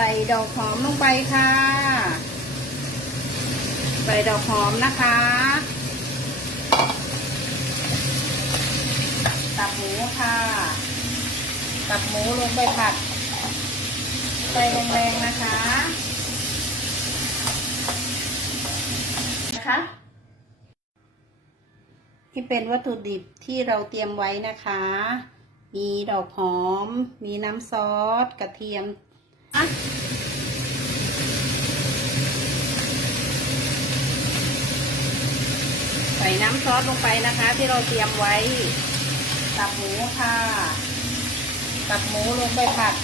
ใส่ดอกหอมลงไปค่ะ ใส่ดอกหอมนะคะ ตับหมูค่ะ ตับหมูลงไปผัดไฟแรงๆนะคะ นะคะที่เป็นวัตถุดิบที่เราเตรียมไว้นะคะ มีดอกหอม มีน้ำซอส กระเทียม ใส่น้ำซอสลงไปนะคะ ที่เราเตรียมไว้ ตับหมูค่ะ ตับหมูลงไปผัด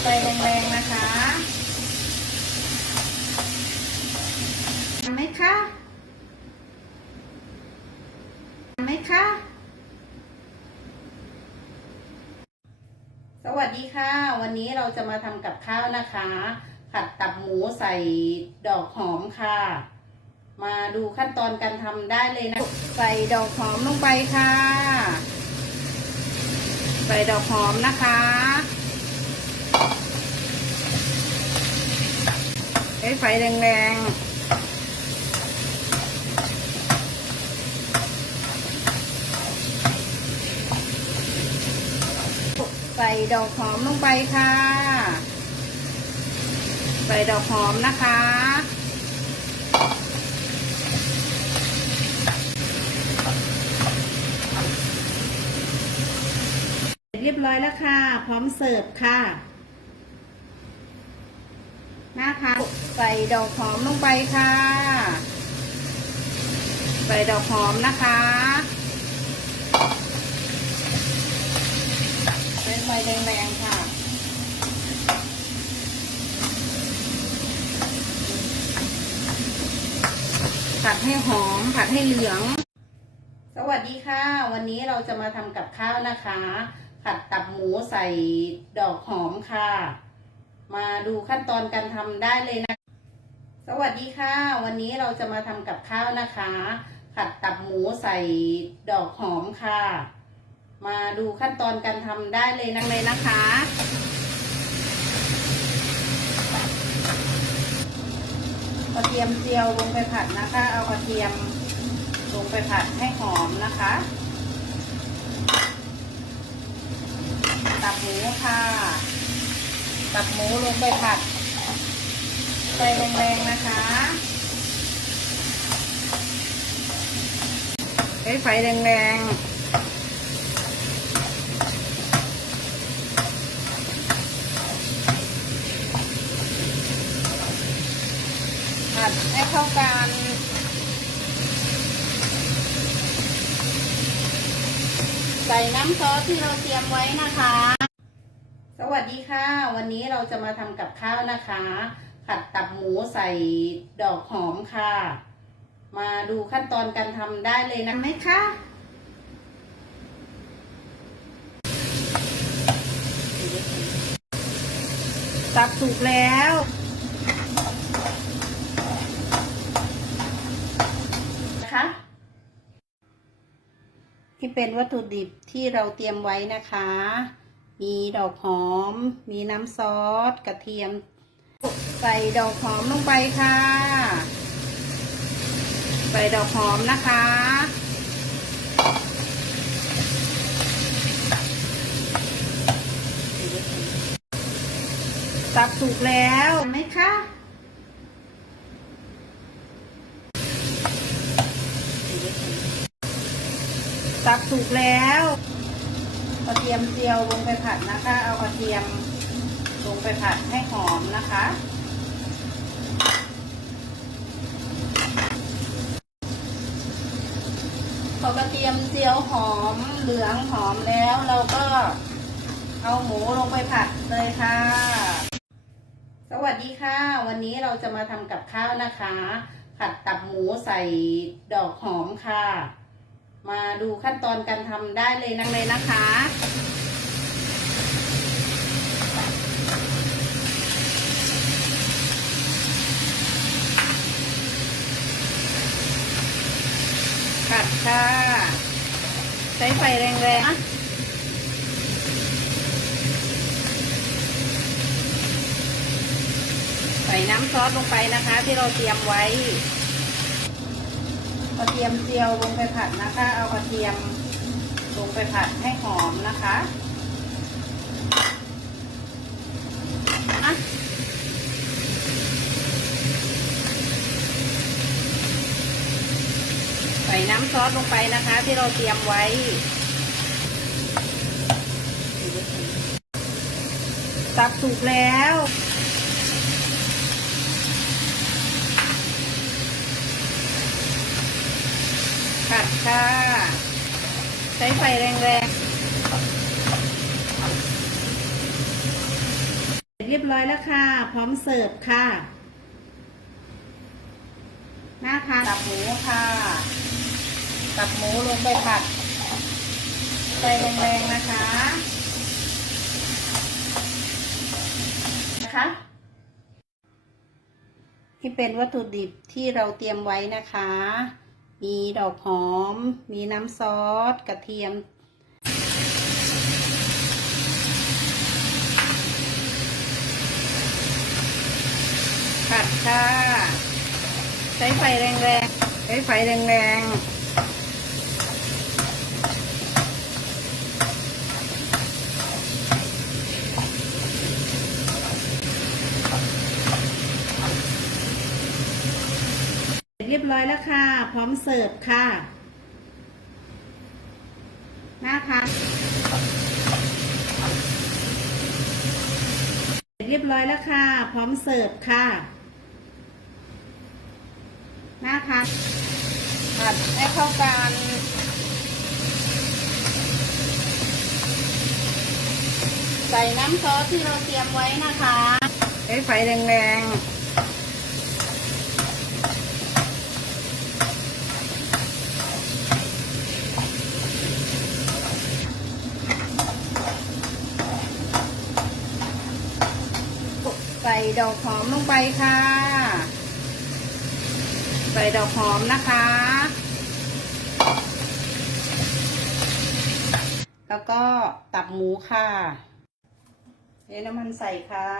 ไฟแรงๆนะคะทำไหมคะทำไหมคะ สวัสดีค่ะ วันนี้เราจะมาทำกับข้าวนะคะ ผัดตับหมูใส่ดอกหอมค่ะ มาดูขั้นตอนการทำได้เลยนะ ใส่ดอกหอมลงไปค่ะ ใส่ดอกหอมนะคะ ใช้ไฟแรงๆ ดอกหอมลงไปค่ะ ใส่ดอกหอมนะคะ เรียบร้อยแล้วค่ะ พร้อมเสิร์ฟค่ะนะคะใส่ดอกหอมลงไปค่ะ ใส่ดอกหอมนะคะเป็นไฟ แรงๆค่ะผัดให้หอมผัดให้เหลือง สวัสดีค่ะ วันนี้เราจะมาทำกับข้าวนะคะ ผัดตับหมูใส่ดอกหอมค่ะ มาดูขั้นตอนการทำได้เลยนะ สวัสดีค่ะ วันนี้เราจะมาทำกับข้าวนะคะ ผัดตับหมูใส่ดอกหอมค่ะ มาดูขั้นตอนการทำได้เลยนะเลยนะคะ กระเทียมเจียวลงไปผัดนะคะ เอากระเทียมลงไปผัดให้หอมนะคะ ตับหมูค่ะ ตับหมูลงไปผัดไฟแรงๆนะคะใช้ไฟแรงๆผัดให้ เข้ากันใส่น้ำซอสที่เราเตรียมไว้นะคะ สวัสดีค่ะ วันนี้เราจะมาทำกับข้าวนะคะ ผัดตับหมูใส่ดอกหอมค่ะ มาดูขั้นตอนการทำได้เลยนะไหมคะตับสุกแล้วนะคะ ที่ เป็นวัตถุดิบที่เราเตรียมไว้นะคะ มีดอกหอม มีน้ำซอส กระเทียม ใส่ดอกหอมลงไปค่ะ ใส่ดอกหอมนะคะตับสุกแล้วไหมคะ ตับสุกแล้วกระเทียมเจียวลงไปผัดนะคะ เอากระเทียมลงไปผัดให้หอมนะคะพอกระเทียมเจียวหอมเหลืองหอมแล้วเราก็เอาหมูลงไปผัดเลยค่ะ สวัสดีค่ะ วันนี้เราจะมาทำกับข้าวนะคะ ผัดตับหมูใส่ดอกหอมค่ะ มาดูขั้นตอนการทำได้เลยนะเลยนะคะผัดค่ะ ใช้ไฟแรงๆนะใส่น้ำซอสลงไปนะคะ ที่เราเตรียมไว้ กระเทียมเจียวลงไปผัดนะคะ เอากระเทียมลงไปผัดให้หอมนะคะใส่น้ำซอสลงไปนะคะ ที่เราเตรียมไว้ ตักสุกแล้ว ผัดค่ะ ใช้ไฟแรงๆ เรียบร้อยแล้วค่ะ พร้อมเสิร์ฟค่ะ หน้าทานตับหมูค่ะ ตับหมูลงไปผัด ไฟแรงๆนะคะ นะคะที่เป็นวัตถุดิบที่เราเตรียมไว้นะคะ มีดอกหอม มีน้ำซอส กระเทียม ผัดค่ะ ใช้ไฟแรงๆ ใช้ไฟแรงๆ เรียบร้อยแล้วค่ะ พร้อมเสิร์ฟค่ะน่าทานเรียบร้อยแล้วค่ะ พร้อมเสิร์ฟค่ะน่าทานผัดให้เข้ากันใส่น้ำซอสที่เราเตรียมไว้นะคะ ใช้ไฟแรงๆ ดอกหอมลงไปค่ะ ใส่ดอกหอมนะคะ แล้วก็ตับหมูค่ะเทน้ำมันใส่ค่ะ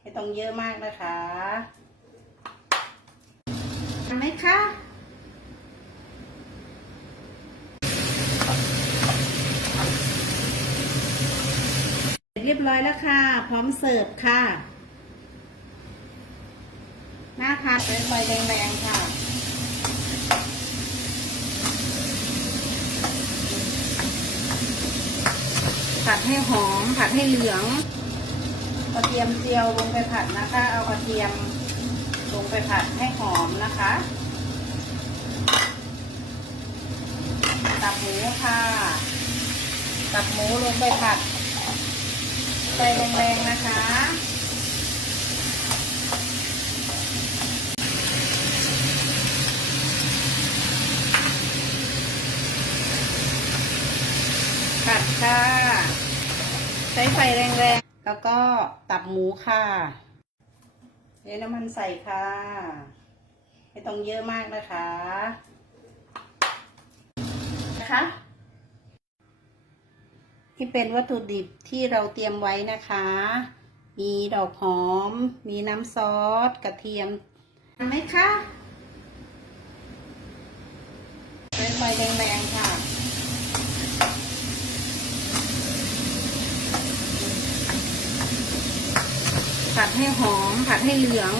ไม่ต้องเยอะมากนะคะทำไหมคะ เรียบร้อยแล้วค่ะ พร้อมเสิร์ฟค่ะน่าทานเป็นไฟแรงๆค่ะผัดให้หอม ผัดให้เหลือง กระเทียมเจียวลงไปผัดนะคะ เอากระเทียมลงไปผัดให้หอมนะคะตับหมูค่ะ ตับหมูลงไปผัด ไฟแรงๆนะคะ ผัดค่ะ ใช้ไฟแรงๆ แล้วก็ตับหมูค่ะเทน้ำมันใส่ค่ะ ไม่ต้องเยอะมากนะคะ นะคะ ที่เป็นวัตถุดิบที่เราเตรียมไว้นะคะ มีดอกหอม มีน้ำซอส กระเทียมทำไหมคะเป็นไฟแรงๆค่ะผัดให้หอม ผัดให้เหลือง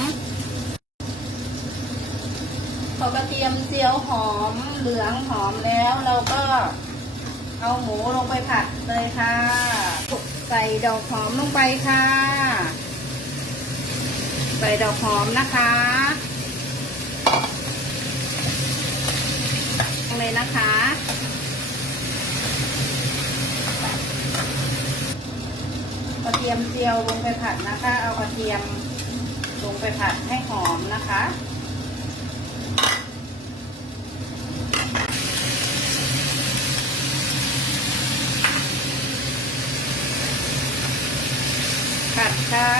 พอกระเทียมเจียวหอมเหลืองหอมแล้วเราก็ เอาหมูลงไปผัดเลยค่ะ ใส่ดอกหอมลงไปค่ะ ใส่ดอกหอมนะคะเลยนะคะ กระเทียมเจียวลงไปผัดนะคะ เอากระเทียมลงไปผัดให้หอมนะคะ ค่ะ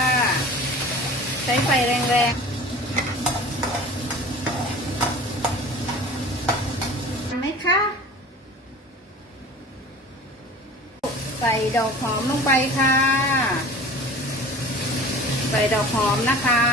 ใช้ไฟแรงๆทำไหมคะ ใส่ดอกหอมลงไปค่ะ ใส่ใส่ดอกหอมนะคะ